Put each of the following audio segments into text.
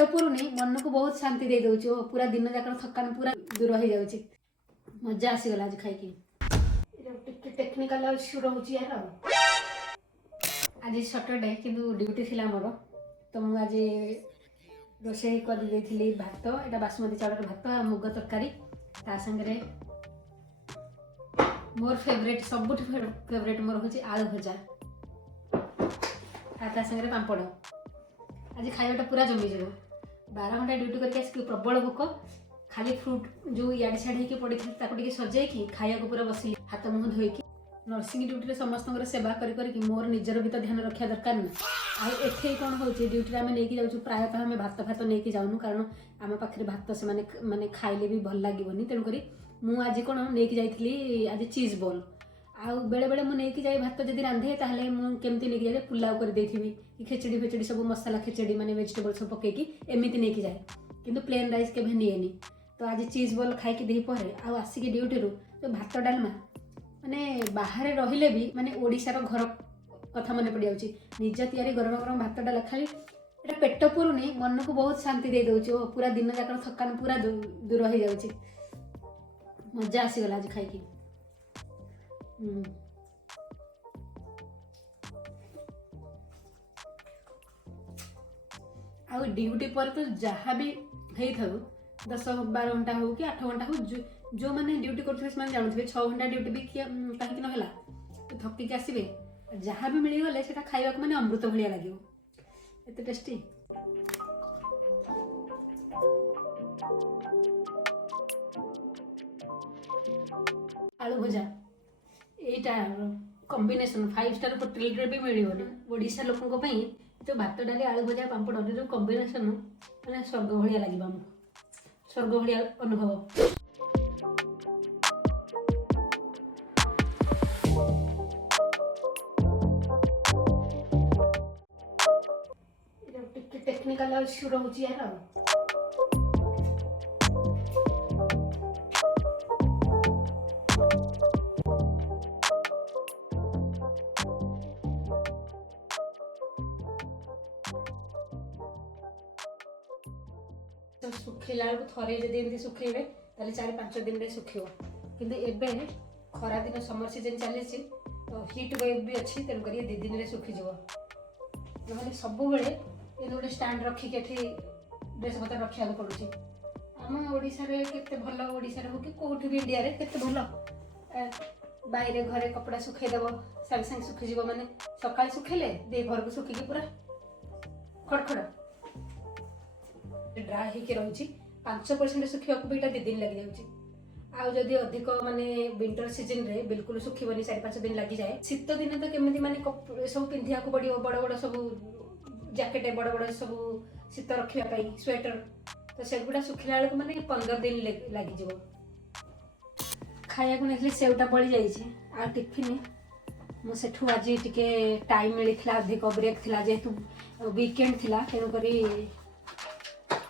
पेट पुरुनी मन को बहुत शांति दे दउची ओ पूरा दिन जाक थकान पूरा दूर हो जाउची। मजा आसीगला आज खाई टिके टेक्निकल इश्यू रोची यार। आज सैटरडे किंतु ड्यूटी थिला मोर तो मु आज रोषे कर देइथिली भात एटा बासमती चाउर भात आ मुग तरकारी ता संगे मोर फेवरेट सबुठ फेवरेट मोर होची आलू भजा ता संगे पापड़। आज खाइबाटा पूरा जमी जाव 12 घंटा ड्यूटी करके आसिक प्रबल भोक खाली फ्रूट जो इाड़े सियाड़े होकर पड़ी सजेकी खाया पूरा बसिली हाथ मुह धोईकी नर्सिंग ड्यूटी समस्त सेवा करके मोर निजर भी तो ध्यान रखा दरकार ना। आए कौन हो ड्यूटी आम नहीं जाऊँ प्रायतः आम भात भात नहीं जाऊँ कारण आम पाखे भात से माने खाइले भी भल लगे तेणुक मुझे आज कौन नहीं जाइली आज चीज बॉल आउ बेले बेले मुझे नहीं जाए भात जब रांधे ताहले केमती नहीं जाए पुलाव कर देथिबी कि खिचड़ी फिचड़ी सब मसला खिचड़ी माने वेजिटेबल सब पकेकी एमती नहीं जाए किंतु प्लेन राइस केभे निएनी। तो आज चीज बॉल खाई दी परे आसिक ड्यूटी जो भात डालमा माने बाहर रहिले भी माने ओडिशार घर कथा मन पड़ जाउची निज तैयारी गरम गरम भात डाला खाली एटा पेट पुरुनी मन को बहुत शांति दे दउची ओ पूरा दिन जाक थकान पूरा दूर हो जाउची। मजा आसीगला आज खाई आउ ड्यूटी पर तो जहाँ भी हो 10-12 घंटा हो कि 8 घंटा हो जो मैंने ड्यूटी करते जानते 6 घंटा ड्यूटी भी कहीं ना तो थकिक आसवे जहाँ भी मिलगले से खाइबा मैंने अमृत भाया लगे एत टेस्टी। आलू भजा एटा कॉम्बिनेशन 5 स्टार होटेल रे भी मिलबनी ओडिशा लोकन को जो भात डाली आलू भजा पापड़ जो कॉम्बिनेशन मैंने स्वर्ग भाया लगे आमको स्वर्ग भाया अनुभव। टेक्निकल इश्यू रोची यार। सुखला थे जब सुखेबे 4-5 दिन में सुखो किंतु एबे खरा दिन समर सीजन चली हिट वेव भी अच्छी तेणुक 2 दिन में सुखीज ना सब बेले गोटे स्टाण्ड रखिक ड्रेस पतर रखा पड़ुची आम ओडिशा रे केते भल ओडिशा रे हो कि कोठी भी इंडिया रे केते भल बाहर घरे कपड़ा सुखेदेव सागे सागे सुखीज माने सकाल सुखेले दे घर को सुखिकी पूरा खड़खड़ ड्राई होकर रही 5% सुखा भी 2 दिन लग जाऊँगी आउ जदि अधिक माने विंटर सीजन रे बिल्कुल सुखीबनी 4-5 दिन लगी जाए। शीत दिन तो केमी माने सब पिंधिया को पड़ो बड़ बड़ सब जैकेट बड़ बड़ सब शीत रखापी स्वेटर तो सेगुड़ा सुखिला बेलू मैंने 15 दिन लग खाया नहीं सेवटा बड़ी जा टिफिन मुझे आज टिके टाइम मिलता अधिक ब्रेक थी जेहेतु वीकेंड थी तेणुक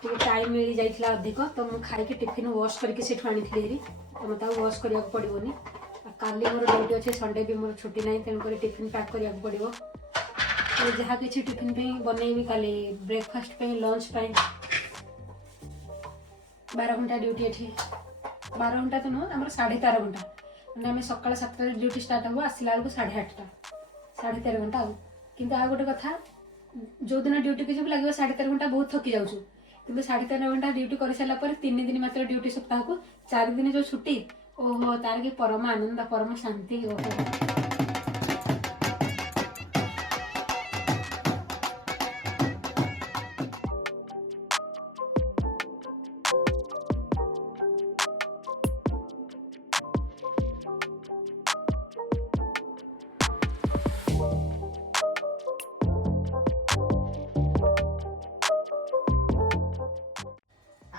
टाइम मिल जाइए अधिक तो मुझे खाई टिफिन वाश करके सेठू आनी थी तो मत वाश करने पड़ोनी काली मोर ड्यूटी अच्छे संडे भी मोर छुट्टी ना तेणुक टिफिन पैक करा पड़ो जहाँ किसी टिफिन बनईबी काली ब्रेकफास्ट लंच 12 घंटा ड्यूटी ये 12 घंटा तो नुह आम 13.5 घंटा मैंने आम सका 7 ड्यूटी स्टार्ट हम आसला बेलू 8:30 13.5 घंटा किंतु आ गोटे कथा जो दिन ड्यूटी की जब लगे 13.5 घंटा बहुत थकी जाऊँ किंतु 13.5 घंटा ड्यूटी कर सारा 3 दिन मात्र ड्यूटी सप्ताह को 4 दिन जो छुट्टी ओहो तार कि परम आनंद परम शांति ओहो।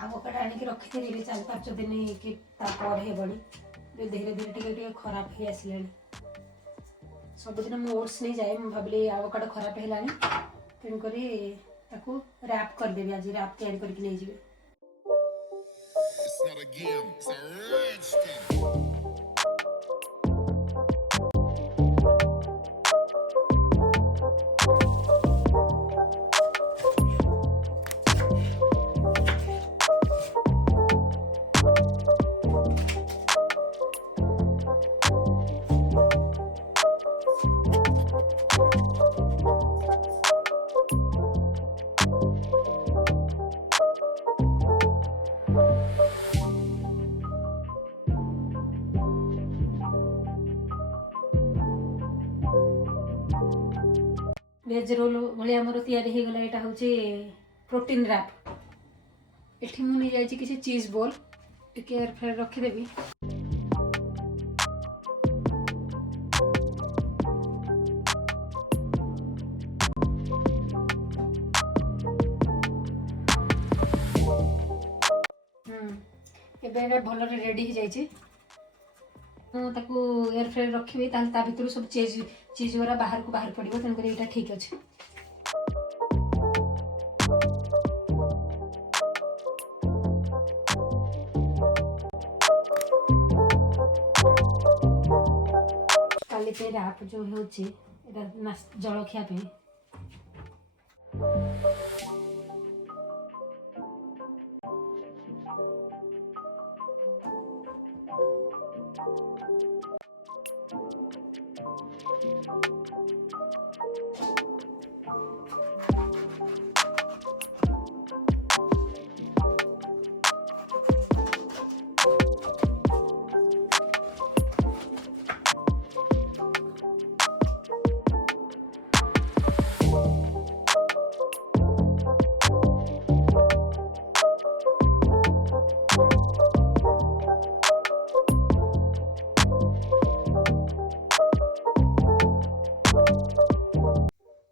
आवकाडो आनिक रखी 4-5 दिन कि हेबनी धीरे धीरे टे खराब हो आसला सबुदिन मुझे ओट्स नहीं जाए भाविली आवकाडो खराब है तेणुक रैप करदेवी आज रैप तैयारी करके नहीं जाए। वेज रोल भाई आमर तैयारी हो गला। यहाँ हूँ प्रोटीन रैप। एठी मुझे जाइए किसी चीज बॉल टिके एयर फ्रायर रखीदेवी। एबे भल रेडी हो जाइए। एयर फ्रायर रखी ता भर सब चीज गुरा बाहर को बाहर पड़ो। तेणुक यहाँ ठीक अच्छे। काली पे रैप जो हो जलखिया पे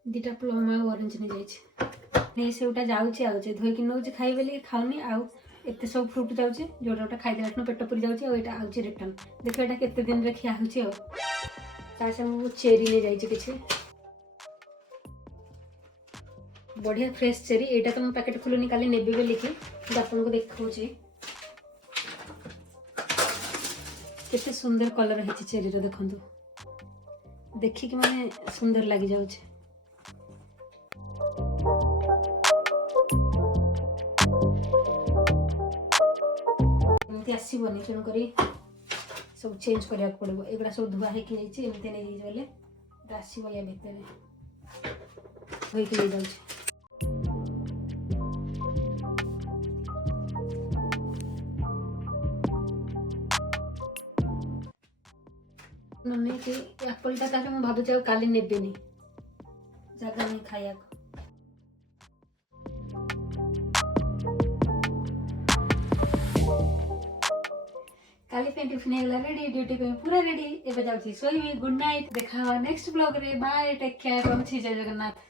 दीटा प्लम आ ऑरेंज नहीं जाइए। सेटा जाऊँगी आउे धोईक नौ खाई बोली खाऊनी आते सब फ्रुट जाऊँगी जोटा गोटे खाईदेला पेट पूरी जाऊँगी आउे रिटर्न। देख यहाँ केते दिन रे खिया हो चेरी नहीं जाइए किसी बढ़िया फ्रेश चेरी। यहाँ तो मुझे पैकेट खोलुनी काली नेबी बोलिकी आपको देखा केते सुंदर कलर है चेरी देखु देखिक माने सुंदर लगी जाऊँ। आसबनी तेणुक सब चेंज करने पड़ो। एगुड़ा सब धुआ होमती नहीं गले आसो या भितर धोईक नहीं जाऊँ। नहीं एप्पलटा ताले मुझे भावुँ काली नेबेनी जगह नहीं खाया। काली पे टिफिन होगा रेडी ड्यूटी पे पूरा रेडी। एवं जाऊँगी शोबी। Good night. देखा नेक्स्ट ब्लॉग रे। Bye take care. रहुछि जय जगन्नाथ।